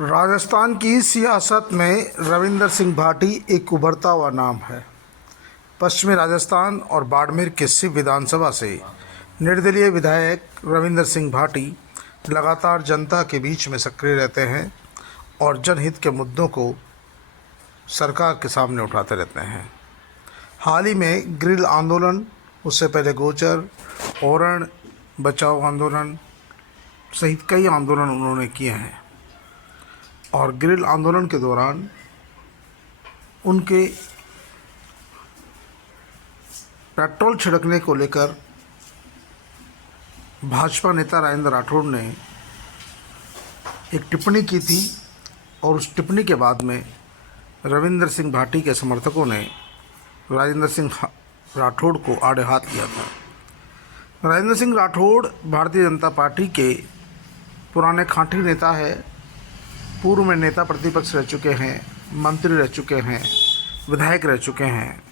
राजस्थान की सियासत में रविंदर सिंह भाटी एक उभरता हुआ नाम है। पश्चिमी राजस्थान और बाड़मेर की सिप विधानसभा से निर्दलीय विधायक रविंदर सिंह भाटी लगातार जनता के बीच में सक्रिय रहते हैं और जनहित के मुद्दों को सरकार के सामने उठाते रहते हैं। हाल ही में ग्रिल आंदोलन, उससे पहले गोचर, ओरण बचाओ आंदोलन सहित कई आंदोलन उन्होंने किए हैं और ग्रिल आंदोलन के दौरान उनके पेट्रोल छिड़कने को लेकर भाजपा नेता राजेंद्र राठौड़ ने एक टिप्पणी की थी और उस टिप्पणी के बाद में रविंदर सिंह भाटी के समर्थकों ने राजेंद्र सिंह राठौड़ को आड़े हाथ लिया था। राजेंद्र सिंह राठौड़ भारतीय जनता पार्टी के पुराने खांटी नेता है। पूर्व में नेता प्रतिपक्ष रह चुके हैं, मंत्री रह चुके हैं, विधायक रह चुके हैं।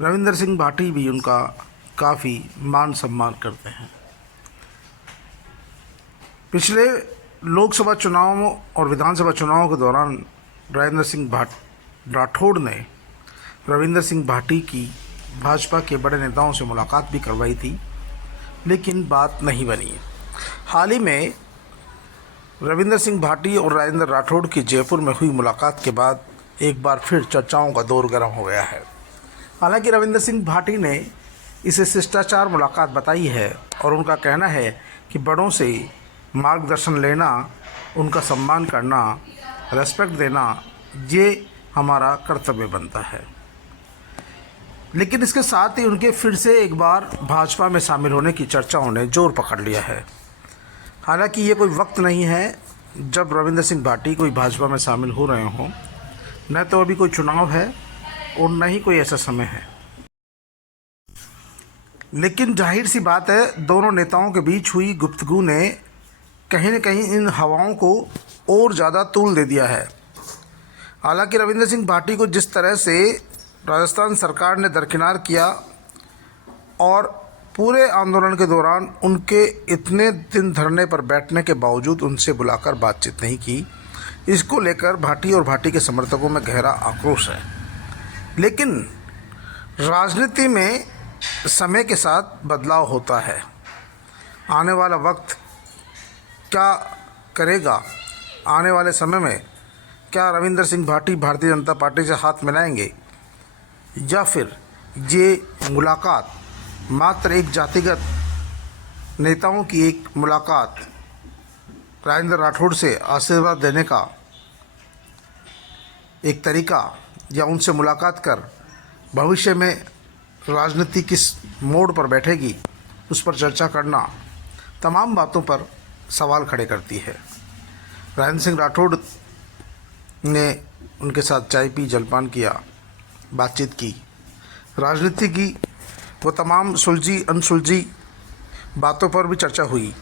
रविंदर सिंह भाटी भी उनका काफ़ी मान सम्मान करते हैं। पिछले लोकसभा चुनावों और विधानसभा चुनावों के दौरान राजेंद्र सिंह राठौड़ ने रविंदर सिंह भाटी की भाजपा के बड़े नेताओं से मुलाकात भी करवाई थी, लेकिन बात नहीं बनी। हाल ही में रविंदर सिंह भाटी और राजेंद्र राठौड़ की जयपुर में हुई मुलाकात के बाद एक बार फिर चर्चाओं का दौर गर्म हो गया है। हालांकि रविंदर सिंह भाटी ने इसे शिष्टाचार मुलाकात बताई है और उनका कहना है कि बड़ों से मार्गदर्शन लेना, उनका सम्मान करना, रेस्पेक्ट देना, ये हमारा कर्तव्य बनता है। लेकिन इसके साथ ही उनके फिर से एक बार भाजपा में शामिल होने की चर्चाओं ने जोर पकड़ लिया है। हालांकि ये कोई वक्त नहीं है जब रविंदर सिंह भाटी कोई भाजपा में शामिल हो रहे हों, न तो अभी कोई चुनाव है और न ही कोई ऐसा समय है। लेकिन जाहिर सी बात है, दोनों नेताओं के बीच हुई गुफ्तगू ने कहीं न कहीं इन हवाओं को और ज़्यादा तूल दे दिया है। हालांकि रविंदर सिंह भाटी को जिस तरह से राजस्थान सरकार ने दरकिनार किया और पूरे आंदोलन के दौरान उनके इतने दिन धरने पर बैठने के बावजूद उनसे बुलाकर बातचीत नहीं की, इसको लेकर भाटी और भाटी के समर्थकों में गहरा आक्रोश है। लेकिन राजनीति में समय के साथ बदलाव होता है। आने वाला वक्त क्या करेगा? आने वाले समय में क्या रविंदर सिंह भाटी भारतीय जनता पार्टी से हाथ मिलाएंगे या फिर ये मुलाकात मात्र एक जातिगत नेताओं की एक मुलाकात, राजेंद्र राठौड़ से आशीर्वाद देने का एक तरीका, या उनसे मुलाकात कर भविष्य में राजनीति किस मोड़ पर बैठेगी उस पर चर्चा करना तमाम बातों पर सवाल खड़े करती है। राजेंद्र सिंह राठौड़ ने उनके साथ चाय पी, जलपान किया, बातचीत की, राजनीति की वो तमाम सुलझी अनसुलझी बातों पर भी चर्चा हुई।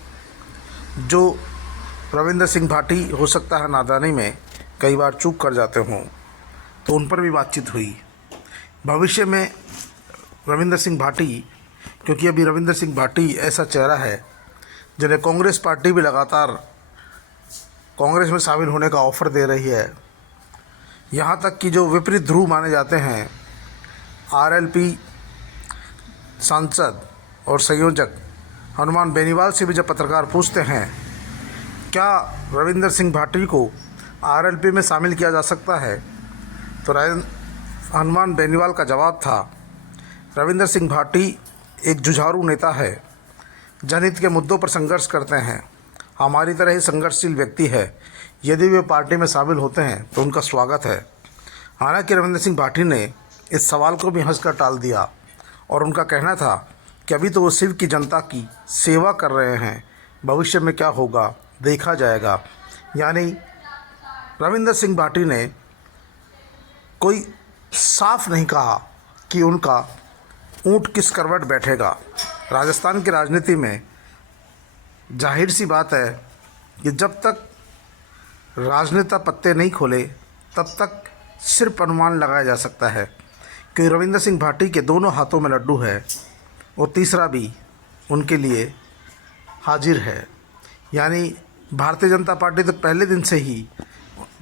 जो रविंदर सिंह भाटी हो सकता है नादानी में कई बार चूक कर जाते हों, तो उन पर भी बातचीत हुई। भविष्य में रविंदर सिंह भाटी, क्योंकि अभी रविंदर सिंह भाटी ऐसा चेहरा है जिन्हें कांग्रेस पार्टी भी लगातार कांग्रेस में शामिल होने का ऑफ़र दे रही है। यहाँ तक कि जो विपरीत ध्रुव माने जाते हैं, आरएलपी सांसद और संयोजक हनुमान बेनीवाल से भी जब पत्रकार पूछते हैं क्या रविंदर सिंह भाटी को आरएलपी में शामिल किया जा सकता है, तो हनुमान बेनीवाल का जवाब था, रविंदर सिंह भाटी एक जुझारू नेता है, जनहित के मुद्दों पर संघर्ष करते हैं, हमारी तरह ही संघर्षशील व्यक्ति है। यदि वे पार्टी में शामिल होते हैं तो उनका स्वागत है। हालांकि रविंदर सिंह भाटी ने इस सवाल को भी हंसकर टाल दिया और उनका कहना था कि अभी तो वो सिर्फ की जनता की सेवा कर रहे हैं, भविष्य में क्या होगा देखा जाएगा। यानी रविंदर सिंह भाटी ने कोई साफ नहीं कहा कि उनका ऊंट किस करवट बैठेगा। राजस्थान की राजनीति में जाहिर सी बात है कि जब तक राजनेता पत्ते नहीं खोले तब तक सिर्फ अनुमान लगाया जा सकता है कि रविंदर सिंह भाटी के दोनों हाथों में लड्डू है और तीसरा भी उनके लिए हाजिर है। यानी भारतीय जनता पार्टी तो पहले दिन से ही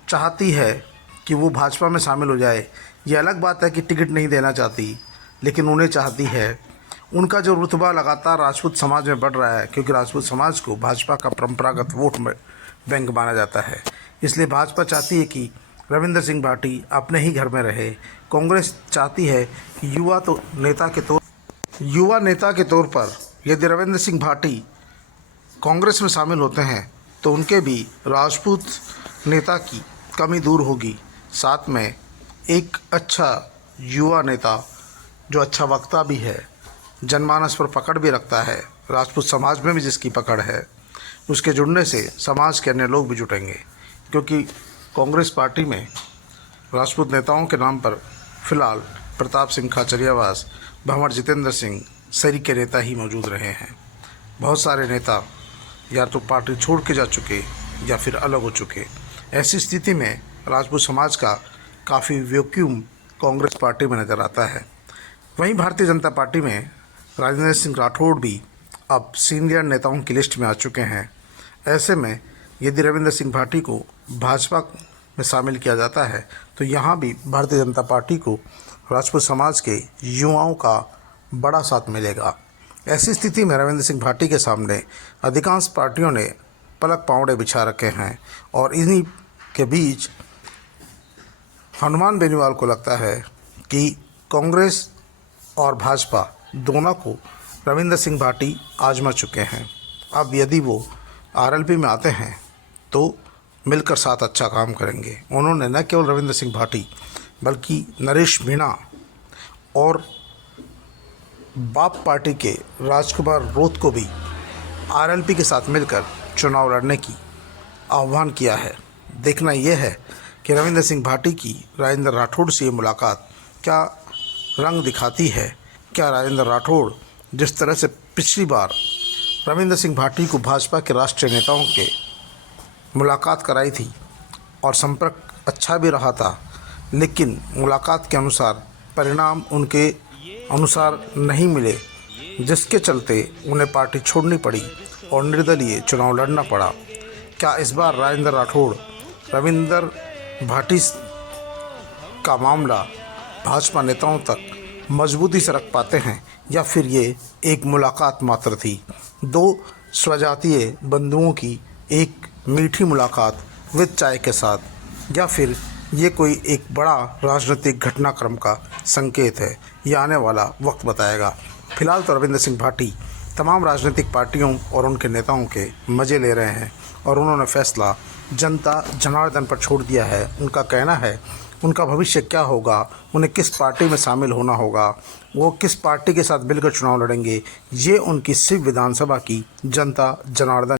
चाहती है कि वो भाजपा में शामिल हो जाए। ये अलग बात है कि टिकट नहीं देना चाहती, लेकिन उन्हें चाहती है। उनका जो रुतबा लगातार राजपूत समाज में बढ़ रहा है, क्योंकि राजपूत समाज को भाजपा का परंपरागत वोट बैंक माना जाता है। इसलिए भाजपा चाहती है कि रविंदर सिंह भाटी अपने ही घर में रहे। कांग्रेस चाहती है कि युवा नेता के तौर पर यदि रविंदर सिंह भाटी कांग्रेस में शामिल होते हैं तो उनके भी राजपूत नेता की कमी दूर होगी। साथ में एक अच्छा युवा नेता जो अच्छा वक्ता भी है, जनमानस पर पकड़ भी रखता है, राजपूत समाज में भी जिसकी पकड़ है, उसके जुड़ने से समाज के अन्य लोग भी जुटेंगे। क्योंकि कांग्रेस पार्टी में राजपूत नेताओं के नाम पर फिलहाल प्रताप सिंह खाचरियावास, भंवर जितेंद्र सिंह सरी के नेता ही मौजूद रहे हैं। बहुत सारे नेता या तो पार्टी छोड़ के जा चुके या फिर अलग हो चुके। ऐसी स्थिति में राजपूत समाज का काफ़ी वैक्यूम कांग्रेस पार्टी में नज़र आता है। वहीं भारतीय जनता पार्टी में राजेंद्र सिंह राठौड़ भी अब सीनियर नेताओं की लिस्ट में आ चुके हैं। ऐसे में यदि रविंदर सिंह भाटी को भाजपा में शामिल किया जाता है तो यहाँ भी भारतीय जनता पार्टी को राजपूत समाज के युवाओं का बड़ा साथ मिलेगा। ऐसी स्थिति में रविंदर सिंह भाटी के सामने अधिकांश पार्टियों ने पलक पावड़े बिछा रखे हैं और इन्हीं के बीच हनुमान बेनीवाल को लगता है कि कांग्रेस और भाजपा दोनों को रविंदर सिंह भाटी आजमा चुके हैं। अब यदि वो आरएलपी में आते हैं तो मिलकर साथ अच्छा काम करेंगे। उन्होंने न केवल रविंदर सिंह भाटी बल्कि नरेश मीणा और बाप पार्टी के राजकुमार रोत को भी आरएलपी के साथ मिलकर चुनाव लड़ने की आह्वान किया है। देखना यह है कि रविंदर सिंह भाटी की राजेंद्र राठौड़ से ये मुलाकात क्या रंग दिखाती है। क्या राजेंद्र राठौड़ जिस तरह से पिछली बार रविंदर सिंह भाटी को भाजपा के राष्ट्रीय नेताओं के मुलाकात कराई थी और संपर्क अच्छा भी रहा था, लेकिन मुलाकात के अनुसार परिणाम उनके अनुसार नहीं मिले, जिसके चलते उन्हें पार्टी छोड़नी पड़ी और निर्दलीय चुनाव लड़ना पड़ा। क्या इस बार राजेंद्र राठौड़ रविंदर भाटी का मामला भाजपा नेताओं तक मजबूती से रख पाते हैं, या फिर ये एक मुलाकात मात्र थी, दो स्वजातीय बंधुओं की एक मीठी मुलाकात विद चाय के साथ, या फिर ये कोई एक बड़ा राजनीतिक घटनाक्रम का संकेत है। ये आने वाला वक्त बताएगा। फिलहाल तो रविंदर सिंह भाटी तमाम राजनीतिक पार्टियों और उनके नेताओं के मज़े ले रहे हैं और उन्होंने फैसला जनता जनार्दन पर छोड़ दिया है। उनका कहना है उनका भविष्य क्या होगा, उन्हें किस पार्टी में शामिल होना होगा, वो किस पार्टी के साथ मिलकर चुनाव लड़ेंगे, ये उनकी सिर्फ विधानसभा की जनता जनार्दन